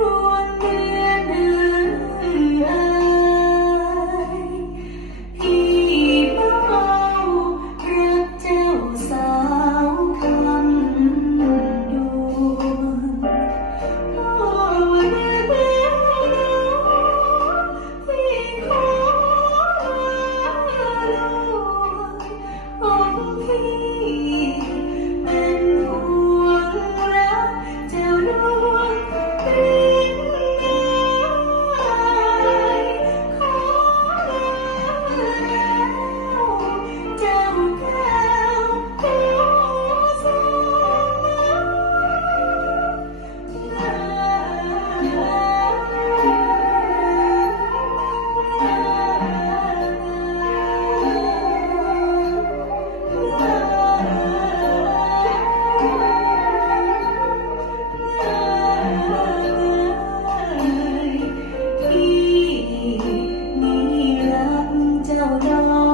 road. 现在家？